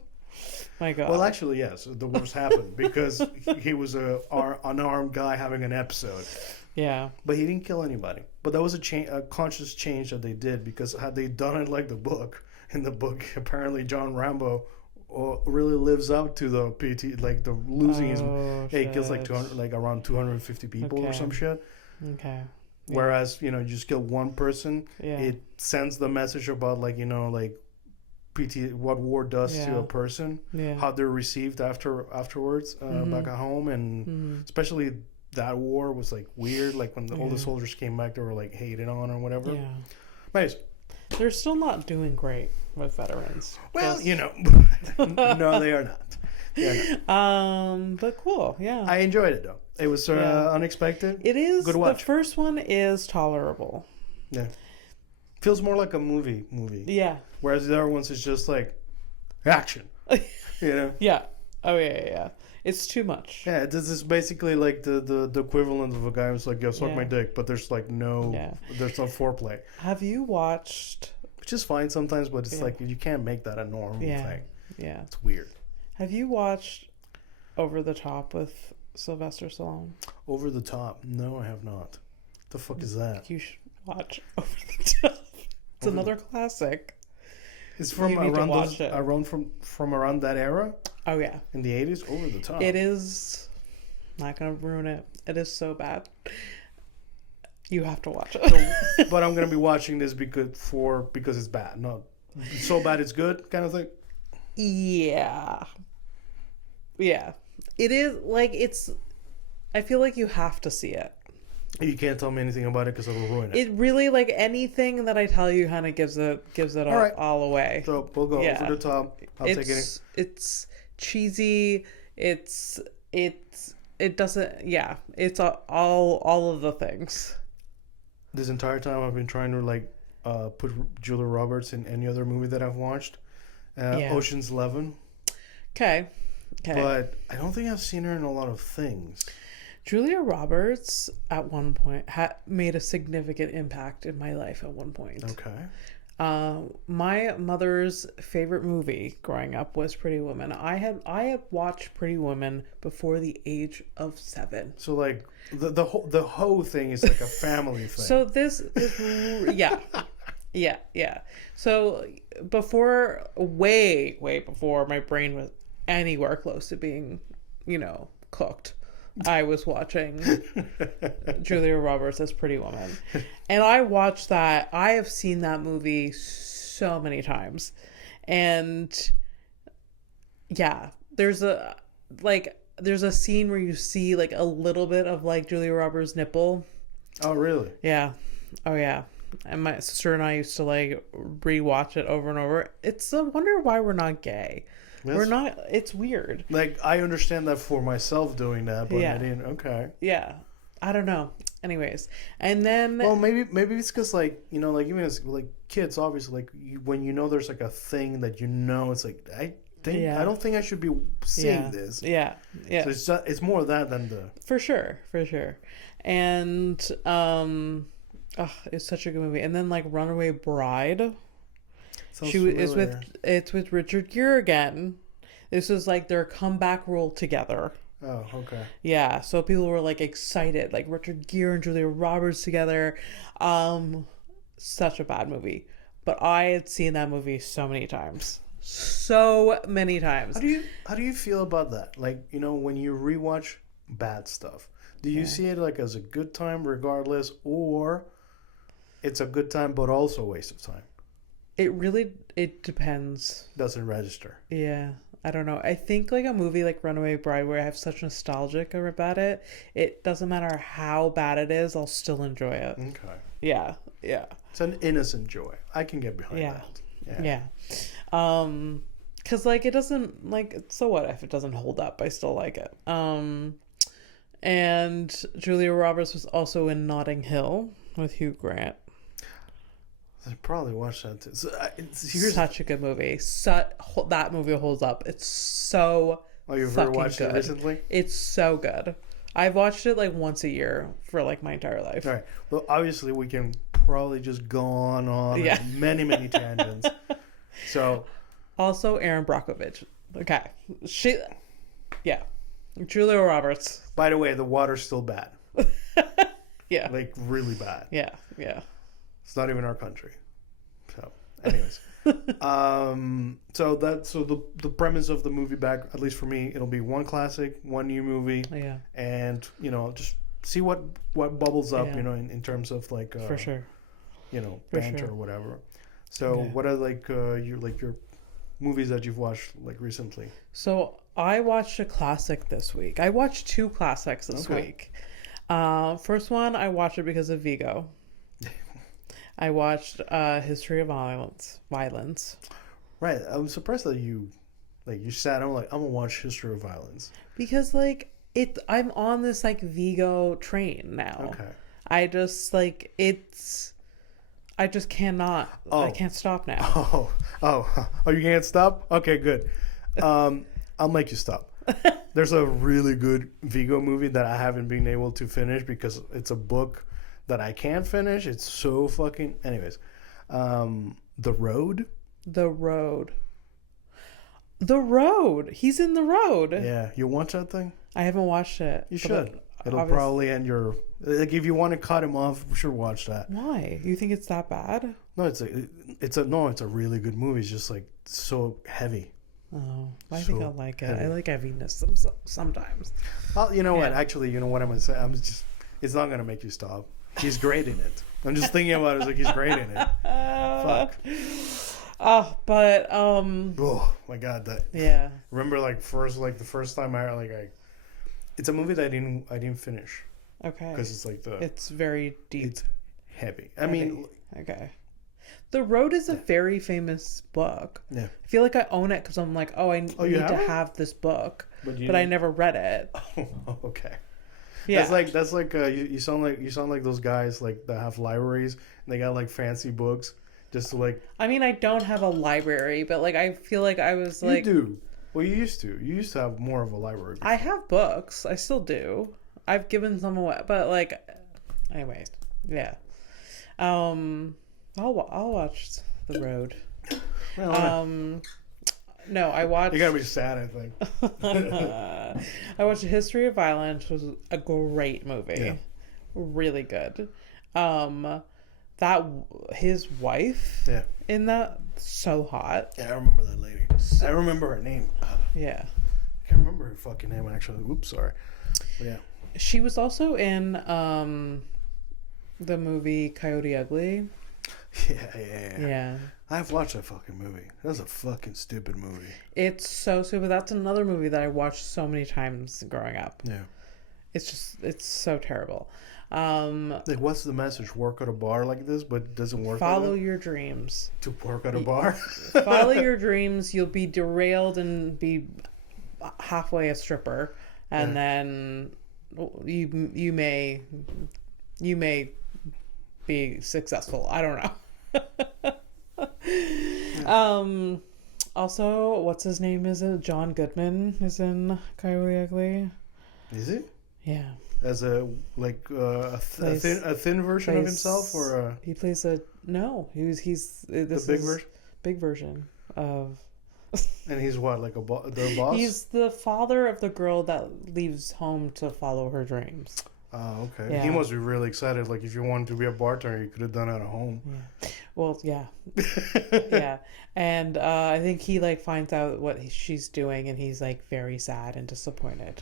My God. Well, actually, yes, the worst happened because he was an unarmed guy having an episode. Yeah. But he didn't kill anybody. But that was a conscious change that they did, because had they done it like the book, in the book, apparently John Rambo really lives up to the PT, like the losing his. He kills like 200, like around 250 people or some shit. Okay. Yeah. Whereas, you just kill one person, it sends the message about like what war does to a person, how they're received afterwards back at home, and especially that war was like weird. Like when all the soldiers came back, they were like hated on or whatever. Yeah. Anyways, they're still not doing great with veterans. Well, no, they are not. But cool, yeah. I enjoyed it though. It was unexpected. It is. Good watch. The first one is tolerable. Yeah. Feels more like a movie. Yeah. Whereas the other ones is just like action. Yeah. Oh yeah. It's too much. Yeah, this is basically like the equivalent of a guy who's like, "Yo, suck my dick," but there's like there's no foreplay. Have you watched? Which is fine sometimes, but it's like you can't make that a normal thing. Yeah. It's weird. Have you watched Over the Top with Sylvester Stallone? Over the Top? No, I have not. The fuck is that? You should watch Over the Top. It's another classic. It's from around that era? Oh yeah. In the 80s? Over the Top. It is. Not gonna ruin it. It is so bad. You have to watch it. But I'm gonna be watching this because it's bad. Not so bad it's good kind of thing. Yeah. Yeah. It is like I feel like you have to see it. You can't tell me anything about it because it'll ruin it. It really, like, anything that I tell you kind of gives it all away. So we'll go over the top. I'll take it. It's cheesy. It doesn't. Yeah. It's all of the things. This entire time I've been trying to like put Julia Roberts in any other movie that I've watched. Ocean's 11. Okay. But I don't think I've seen her in a lot of things. Julia Roberts at one point made a significant impact in my life at one point. Okay. My mother's favorite movie growing up was Pretty Woman. I had watched Pretty Woman before the age of 7. So like the whole thing is like a family thing. So this yeah. So way before my brain was anywhere close to being, cooked, I was watching Julia Roberts as Pretty Woman. And I watched that. I have seen that movie so many times. And yeah, there's a scene where you see like a little bit of like Julia Roberts' nipple. Oh, really? Yeah. Oh, yeah. And my sister and I used to like rewatch it over and over. It's a wonder why we're not gay. We're not. It's weird. Like, I understand that for myself doing that, but I didn't. Okay. Yeah. I don't know. Anyways, and then. Well, maybe it's because like like even as like kids, obviously, like when there's like a thing that it's like I don't think I should be seeing this. Yeah. Yeah. So it's more of that than the. For sure. And it's such a good movie. And then like Runaway Bride. It's with Richard Gere again. This is like their comeback role together. Oh, okay. Yeah, so people were like excited, like Richard Gere and Julia Roberts together. Such a bad movie, but I had seen that movie so many times. so many times. How do you feel about that? Like, you know, when you rewatch bad stuff, do you see it like as a good time regardless, or it's a good time but also a waste of time? It depends. Doesn't register. Yeah. I don't know. I think like a movie like Runaway Bride, where I have such nostalgic about it, it doesn't matter how bad it is, I'll still enjoy it. Okay. Yeah. Yeah. It's an innocent joy. I can get behind Yeah. that. Yeah. Cause like it doesn't, like, so what if it doesn't hold up? I still like it. And Julia Roberts was also in Notting Hill with Hugh Grant. I probably watched that too. So, Such a good movie. That movie holds up. It's so you've fucking watched good. it recently? It's so good. I've watched it like once a year for like my entire life. All right. Well, obviously we can probably just go on Yeah. many tangents. So also Erin Brockovich. Okay. Yeah. Julia Roberts. By the way, the water's still bad. Yeah. Like really bad. Yeah. Yeah. It's not even our country. So, anyways. So the premise of the movie, back at least for me, it'll be one classic, one new movie. Yeah. And, you know, just see what bubbles up, Yeah. you know, in terms of like For sure. You know, For banter sure. or whatever. So what are like your movies that you've watched like recently? So I watched a classic this week. I watched two classics this week. First one, I watched it because of Vigo. I watched History of Violence. Right. I'm surprised that you sat down like, I'm gonna watch History of Violence. Because like I'm on this like Vigo train now. Okay. I just like I just cannot. I can't stop now. You can't stop? Okay, good. I'll make you stop. There's a really good Vigo movie that I haven't been able to finish because it's a book that I can't finish. It's so fucking... Anyways. The Road? The Road. He's in The Road. Yeah. You watch that thing? I haven't watched it. You should. It'll probably end your... Like, if you want to cut him off, we should watch that. Why? You think it's that bad? No, it's a really good movie. It's just like so heavy. Oh, I So think I'll like it. heavy. I like heaviness sometimes. You know what? Actually, you know what I'm gonna say? It's not gonna make you stop. He's great in it. I'm just thinking about it. It's like he's great in it. Fuck. Oh, but Oh my god, that. yeah. Remember, the first time it's a movie that I didn't finish. Okay. Because it's like it's very deep. It's heavy. I mean. Okay. The Road is a very famous book. Yeah. I feel like I own it because I'm like, I need to have this book, but I never read it. Oh, okay. Yeah. That's like you sound like those guys like that have libraries and they got like fancy books just to like. I mean, I don't have a library, but like I feel like I was like. You do. Well, you used to. You used to have more of a library before. I have books. I still do. I've given some away, but like, anyways, yeah. I'll watch The Road. No, I watched. You gotta be sad, I think. I watched History of Violence, which was a great movie, Yeah. really good. That his wife, in that, so hot. Yeah, I remember that lady. I remember her name. Yeah, I can't remember her fucking name actually. Oops, sorry. But yeah, she was also in the movie Coyote Ugly. Yeah. I've watched that fucking movie. That's a fucking stupid movie. It's so stupid. That's another movie that I watched so many times growing up. Yeah. It's so terrible. Like, what's the message? Work at a bar like this, but it doesn't work. Follow your dreams. To work at a bar. Follow your dreams. You'll be derailed and be halfway a stripper, and then you may be successful. I don't know. Also, what's his name? Is it John Goodman is in Coyote Ugly? Is it? Yeah. As a thin version of himself, or he plays he's the big version of. And he's what, like their boss? He's the father of the girl that leaves home to follow her dreams. Oh, okay. Yeah. He must be really excited. Like, if you wanted to be a bartender, you could have done it at home. Yeah. Well, yeah. Yeah. And I think he, like, finds out what she's doing, and he's, like, very sad and disappointed.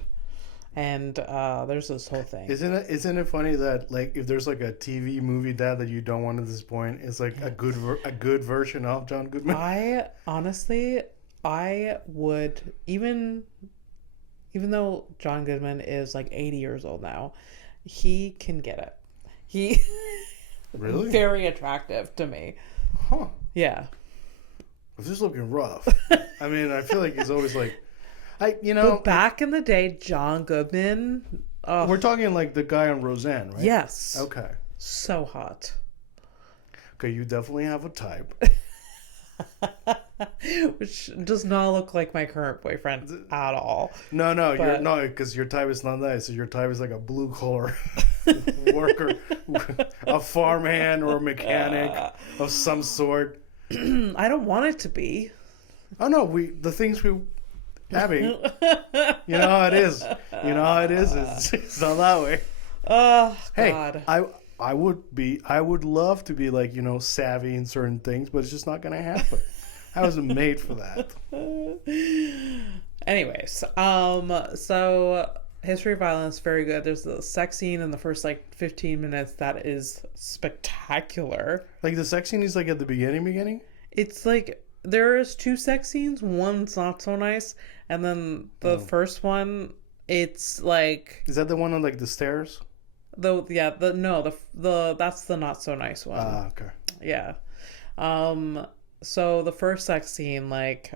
And there's this whole thing. Isn't it funny that, like, if there's like a TV movie dad that you don't want at this point, it's like a good version of John Goodman? I honestly would, even though John Goodman is like 80 years old now, he can get it. He really very attractive to me. Huh? Yeah. This is looking rough. I mean, I feel like he's always like. But back in the day, John Goodman. We're talking like the guy on Roseanne, right? Yes. Okay. So hot. Okay, you definitely have a type. Which does not look like my current boyfriend at all. No, you're not, because your type is not that. So your type is like a blue collar worker, a farmhand or a mechanic of some sort. I don't want it to be. Oh no, Abby, you know how it is. You know how it is. It's not that way. Oh, hey, God. I would love to be like, savvy in certain things, but it's just not gonna happen. I wasn't made for that. Anyways, so History of Violence, very good. There's the sex scene in the first like 15 minutes that is spectacular. Like the sex scene is like at the beginning? It's like there's two sex scenes. One's not so nice, and then the first one, it's like. Is that the one on like the stairs? That's the not so nice one. Ah, okay. Yeah. So the first sex scene, like,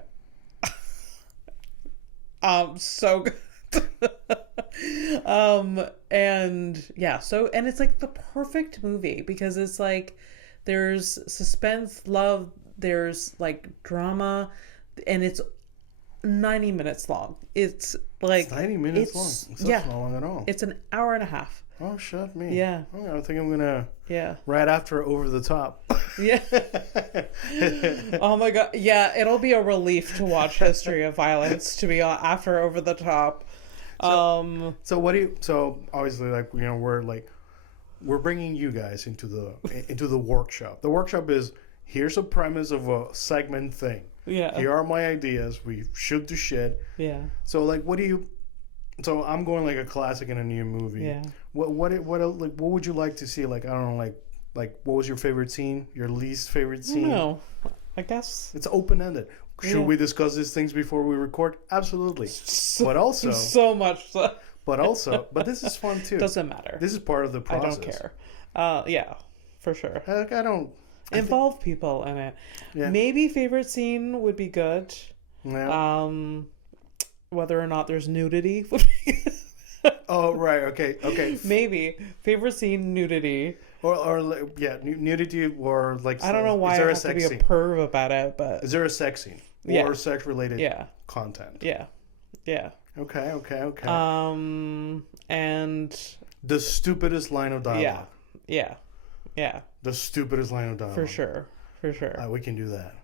so good. And yeah, and it's like the perfect movie because it's like there's suspense, love, there's like drama, and it's 90 minutes long. It's like it's 90 minutes long. That's not long at all. It's an hour and a half. Oh, shut me. Yeah. Oh, I think I'm gonna. Yeah. Right after Over the Top. Yeah. Oh my God. Yeah, it'll be a relief to watch History of Violence to be after Over the Top. So what do you? So obviously, like we're bringing you guys into the workshop. The workshop is here's a premise of a segment thing. Yeah. Here are my ideas. We shoot the shit. Yeah. So like, what do you? So I'm going like a classic and a new movie. Yeah. What would you like to see? Like, I don't know, like what was your favorite scene? Your least favorite scene? No, I guess it's open ended. Should we discuss these things before we record? Absolutely. But also so much. So. But this is fun too. Doesn't matter. This is part of the process. I don't care. Yeah, for sure. I don't involve people in it. Yeah. Maybe favorite scene would be good. Yeah. Whether or not there's nudity would be. Oh, right. Okay. Maybe favorite scene, nudity. Or nudity, or like. I don't know why I have to be a perv about it, but is there a sex scene or sex related content? Yeah. Okay. And the stupidest line of dialogue. Yeah. The stupidest line of dialogue. For sure. We can do that.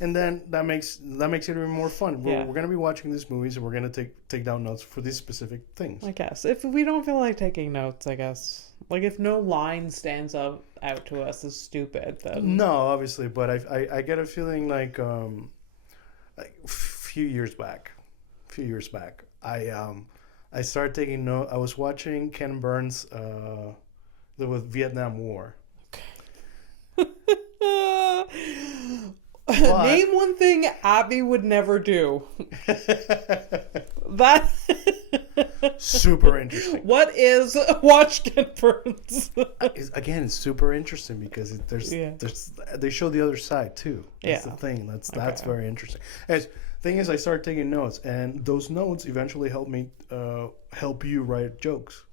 And then that makes it even more fun. We're going to be watching these movies and we're going to take down notes for these specific things. I guess. If we don't feel like taking notes, I guess. Like if no line stands out to us as stupid, then... No, obviously. But I get a feeling like a few years back, I started taking note. I was watching Ken Burns' the Vietnam War. Name one thing Abby would never do. That super interesting. What is watch Ken Burns? Again, it's super interesting because they show the other side too. That's the thing. That's very interesting. Thing is, I started taking notes, and those notes eventually helped me help you write jokes.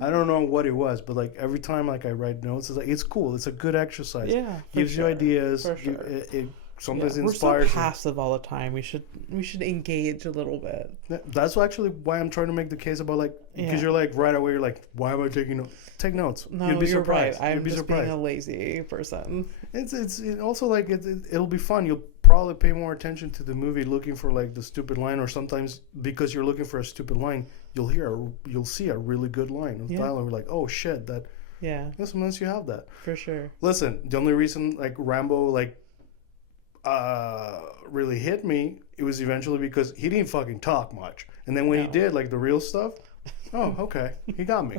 I don't know what it was, but like every time like I write notes, it's cool. It's a good exercise. Yeah, gives you ideas. For sure. It sometimes inspires. We're so passive all the time. We should engage a little bit. That's actually why I'm trying to make the case about like because you're like right away you're like, why am I taking notes? Take notes. No, you'd be surprised. Right. I'm just being a lazy person. It's also like it'll be fun. You'll probably pay more attention to the movie looking for like the stupid line, or sometimes because you're looking for a stupid line, you'll see a really good line of dialogue. We're like, oh shit, that. Yeah. Sometimes you have that. For sure. Listen, the only reason like Rambo like really hit me, it was eventually because he didn't fucking talk much, and then when he did like the real stuff, oh okay, he got me.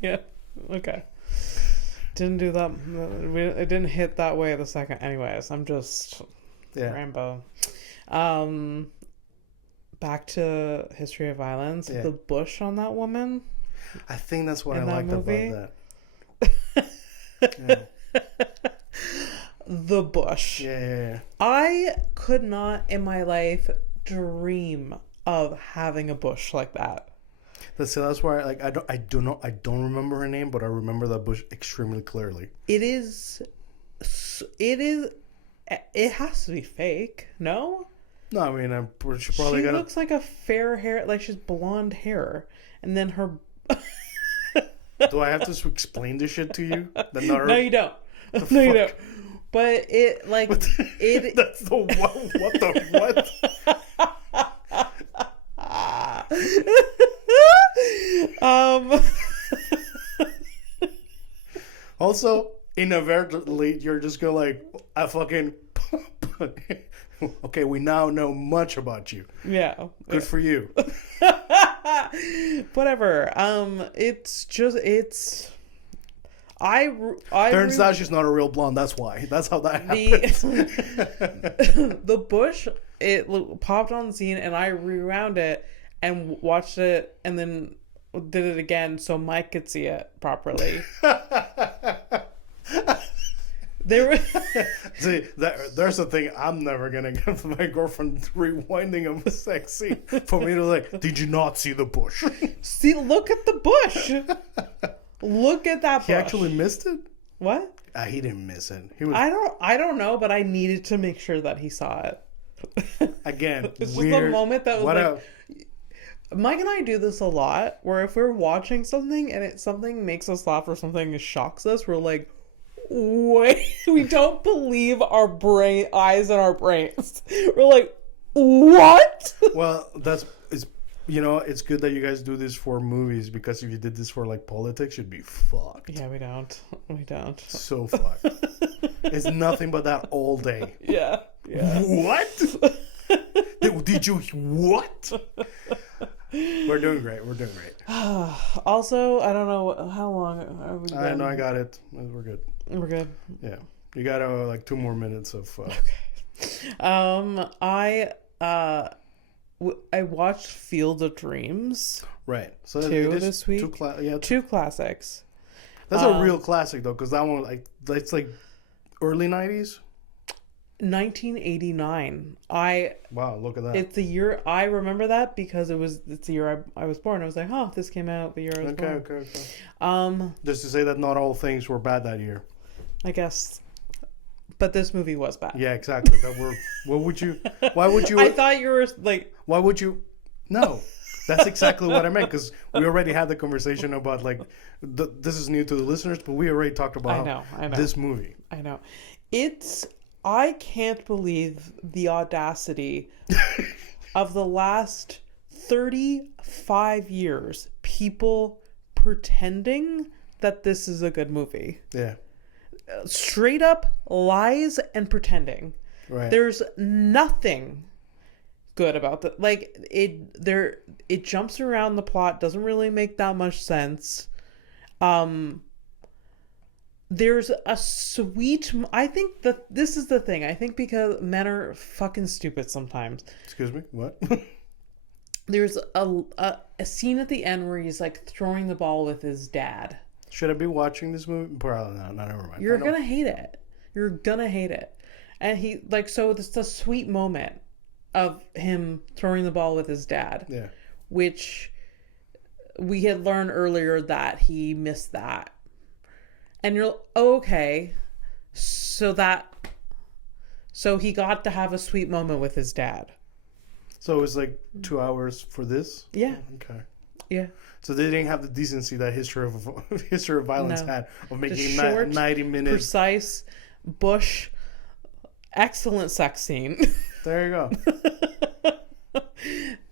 Yeah. Okay. Didn't do that. It didn't hit that way the second. Anyways, I'm just Rambo. Back to History of Violence. The bush on that woman. I think that's what I liked about that. The bush. Yeah. I could not in my life dream of having a bush like that. That's why I don't remember her name, but I remember that bush extremely clearly. It has to be fake. No, I mean she looks like a fair hair, like she's blonde hair, and then her. Do I have to explain this shit to you? No, you don't. No, you don't. But it like it. That's the what the what? Also, inadvertently, you're just going like, I fucking. Okay, we now know much about you. Yeah. Good for you. Whatever. Turns out she's not a real blonde. That's why. That's how that happens. The bush, it popped on the scene, and I rewound it and watched it, and then did it again so Mike could see it properly. See, there's a thing I'm never gonna get from my girlfriend, rewinding a sex scene for me to like. Did you not see the bush? See, look at the bush. Look at that bush. He actually missed it? What? He didn't miss it. He was... I don't know, but I needed to make sure that he saw it. Again, it's weird. just a moment that was Mike and I do this a lot, where if we're watching something and something makes us laugh or something shocks us, we're like, wait, we don't believe our eyes and our brains. We're like, what? Well, it's good that you guys do this for movies, because if you did this for like politics, you'd be fucked. Yeah, we don't. So fucked. It's nothing but that all day. Yeah. What? Did you what? We're doing great. Also, I don't know how long are we. I know I got it. We're good. Yeah, you got like 2 more minutes of. Okay. I watched Field of Dreams. Right. So this week. Two classics. That's a real classic though, because that one it's like early 90s. 1989. Wow, look at that. It's the year I remember that because it's the year I was born. I was like, oh, this came out the year I was born. Okay. Just to say that not all things were bad that year. I guess. But this movie was bad. Yeah, exactly. Why would you? I thought you were like. Why would you? No, that's exactly what I meant, because we already had the conversation about like this is new to the listeners, but we already talked about I know. This movie. I know. I can't believe the audacity of the last 35 years, people pretending that this is a good movie. Yeah. Straight up lies and pretending. Right. There's nothing good about that. Like it jumps around the plot, doesn't really make that much sense. There's a sweet. I think that this is the thing. I think because men are fucking stupid sometimes. Excuse me. What? There's a scene at the end where he's like throwing the ball with his dad. Should I be watching this movie? Probably not. Never mind. You're gonna hate it. And he so it's a sweet moment of him throwing the ball with his dad. Yeah. Which we had learned earlier that he missed that. And you're okay. So he got to have a sweet moment with his dad. So it was like 2 hours for this? Yeah. Okay. Yeah. So they didn't have the decency that History of Violence had of making short, 90 minutes. Precise, bush, excellent sex scene. There you go.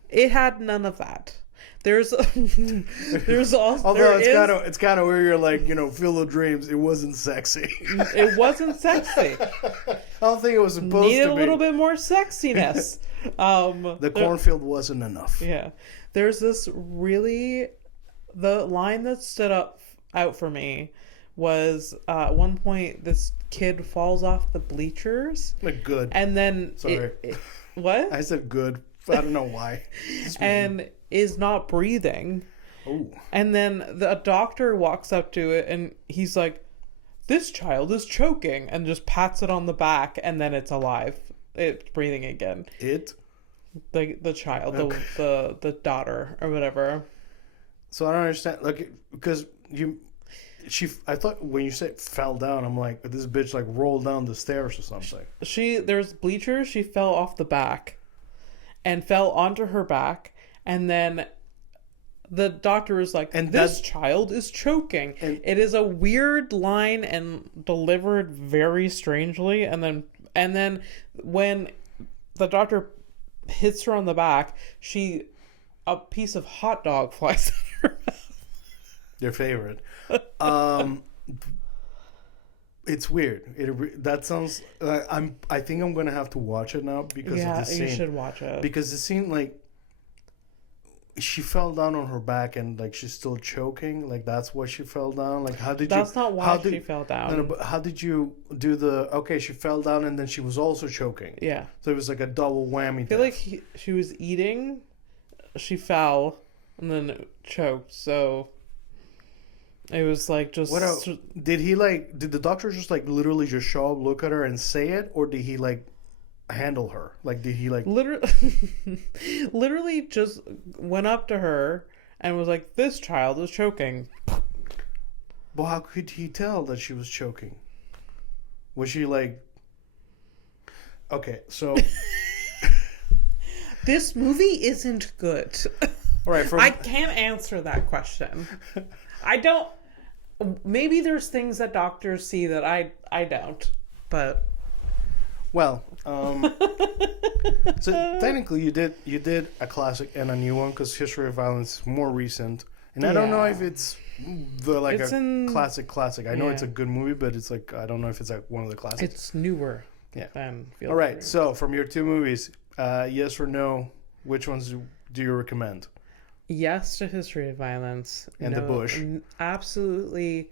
It had none of that. There's also although it's kind of where you're like, you know, Field of Dreams. It wasn't sexy. It wasn't sexy. I don't think it was supposed to be. Needed a little bit more sexiness. The cornfield wasn't enough. Yeah, there's this really, the line that stood out for me was at one point this kid falls off the bleachers. Like good. And then sorry, what? I said good. I don't know why. And is not breathing. Oh. And then the doctor walks up to it and he's like, "This child is choking," and just pats it on the back, and then it's alive. It's breathing again. The child, okay. the daughter or whatever. So I don't understand, like, because I thought when you said fell down, I'm like, this bitch like rolled down the stairs or something. There's bleachers. She fell off the back, and fell onto her back, and then the doctor is like, "This child is choking." And it is a weird line and delivered very strangely, and then when the doctor hits her on the back, a piece of hot dog flies in her mouth. Your favorite. It's weird. That sounds. I think I'm gonna have to watch it now because of the scene. You should watch it because the scene, like, she fell down on her back and like she's still choking. Like that's why she fell down. Like That's not why she fell down. No, but how did you do the? Okay, she fell down and then she was also choking. Yeah. So it was like a double whammy. I feel like she was eating, she fell, and then choked. So. It was like just. What else? Did the doctor just like literally just show up, look at her, and say it, or did he like handle her? Like, did he like literally just went up to her and was like, "This child is choking." Well, how could he tell that she was choking? Was she like? Okay, so this movie isn't good. All right, I can't answer that question. I don't. Maybe there's things that doctors see that I don't, but. Well, so technically you did a classic and a new one because History of Violence is more recent, and I don't know if it's classic. I know it's a good movie, but it's like I don't know if it's like one of the classics. It's newer. Yeah. Than Field All right. So from your two movies, yes or no, which ones do you recommend? Yes to History of Violence. And The Bush. Absolutely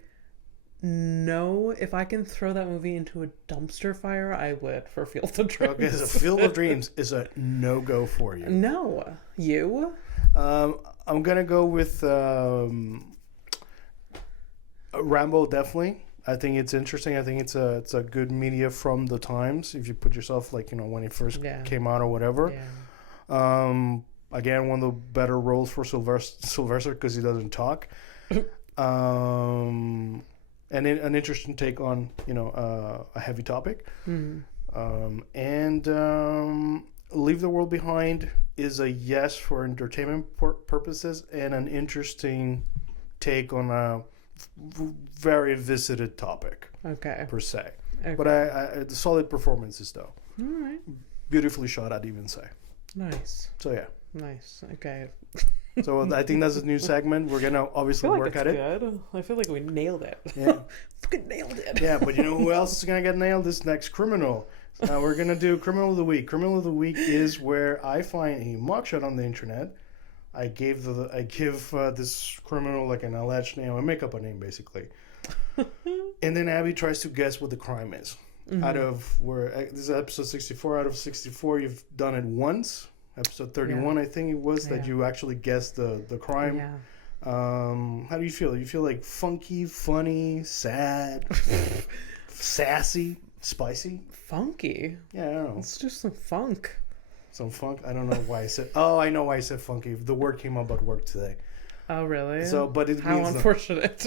no. If I can throw that movie into a dumpster fire, I would for Field of Dreams. Okay, so Field of Dreams is a no-go for you. No. You? I'm going to go with Rambo, definitely. I think it's interesting. I think it's a good media from the times. If you put yourself, like, you know, when it first came out or whatever. Yeah. Again, one of the better roles for Sylvester because he doesn't talk. And an interesting take on, you know, a heavy topic. Mm-hmm. And Leave the World Behind is a yes for entertainment purposes and an interesting take on a very visited topic. Okay. Per se. Okay. But the solid performances, though. All right. Beautifully shot, I'd even say. Nice. So, yeah. Nice. Okay. So I think that's a new segment. We're gonna obviously work at it. Good. I feel like we nailed it. Yeah. Fucking nailed it. Yeah, but you know who else is gonna get nailed? This next criminal. We're gonna do Criminal of the Week. Criminal of the Week is where I find a mugshot on the internet. I give this criminal like an alleged name. I make up a name basically, and then Abby tries to guess what the crime is. Mm-hmm. Out of this is episode 64. Out of 64, you've done it once. Episode 31, I think it was, that you actually guessed the crime. Yeah. How do you feel? You feel like funky, funny, sad, sassy, spicy? Funky? Yeah, I don't know. Let's do some funk. Some funk? I don't know why I said... Oh, I know why I said funky. The word came up at work today. Oh, really? So, but it How unfortunate.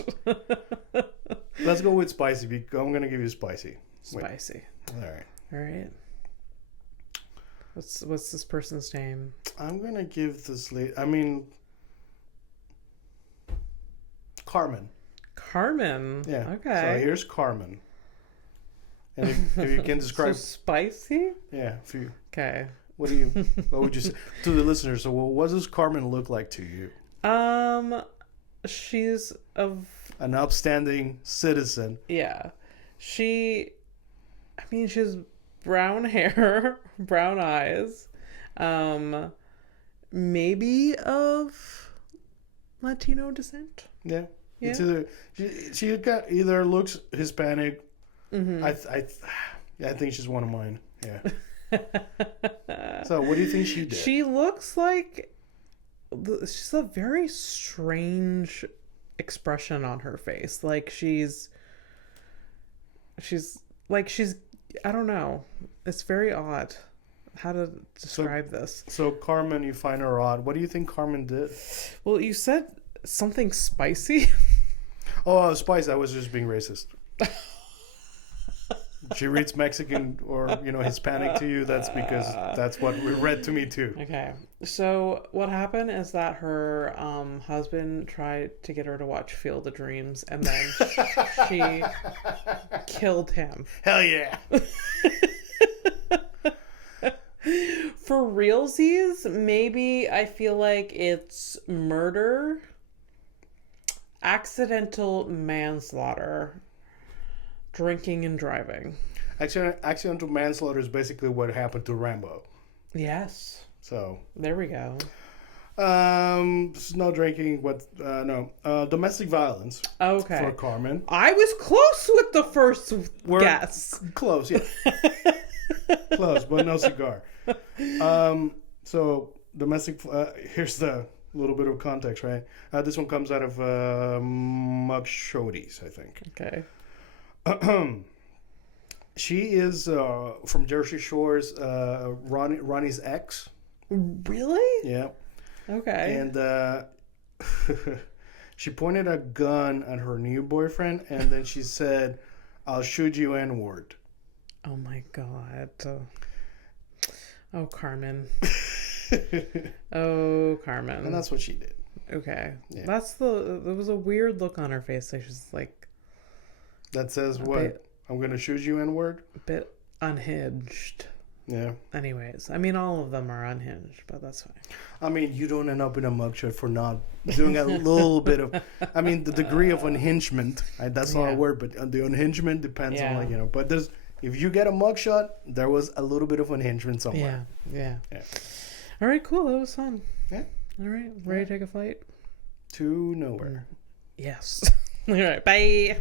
Let's go with spicy. I'm going to give you spicy. Spicy. Wait. All right. What's this person's name? I'm going to give this lady... Carmen. Carmen? Yeah. Okay. So here's Carmen. And if you can describe... So spicy? Yeah, if you... Okay. What would you say to the listeners? So what does Carmen look like to you? She's an upstanding citizen. Yeah. She's brown hair, brown eyes, maybe of Latino descent. Yeah. It's either she either looks Hispanic. Mm-hmm. I think she's one of mine. Yeah. So what do you think she did? She looks like she's a very strange expression on her face. Like she's I don't know. It's very odd how to describe this. So Carmen, you find her odd. What do you think Carmen did? Well, you said something spicy. Oh, spicy. I was just being racist. She reads Mexican or, Hispanic to you. That's because that's what read to me too. Okay. So what happened is that her husband tried to get her to watch Field of Dreams, and then she killed him. Hell yeah. For realsies, maybe I feel like it's murder, accidental manslaughter, drinking and driving. Accidental manslaughter is basically what happened to Rambo. Yes. So there we go. No drinking. No. Domestic violence. Okay. For Carmen. I was close with the first guess. Close, yeah. Close, but no cigar. So domestic. Here's the little bit of context, right? This one comes out of Mug Shodies, I think. Okay. She is from Jersey Shore's Ronnie's ex. Really? Yeah. Okay. And she pointed a gun at her new boyfriend, and then she said, "I'll shoot you N-word." Oh my God. Oh, Carmen. Oh, Carmen. And that's what she did. Okay. Yeah. There was a weird look on her face. Like she's like... That says what? I'm going to shoot you N-word? A bit unhinged. Yeah. Anyways, all of them are unhinged, but that's fine. You don't end up in a mugshot for not doing a little bit of... the degree of unhingement, that's not a word, but the unhingement depends on, but there's... If you get a mugshot, there was a little bit of unhingement somewhere. Yeah. All right, cool. That was fun. Yeah. All right, ready to take a flight? To nowhere. Yes. All right, bye.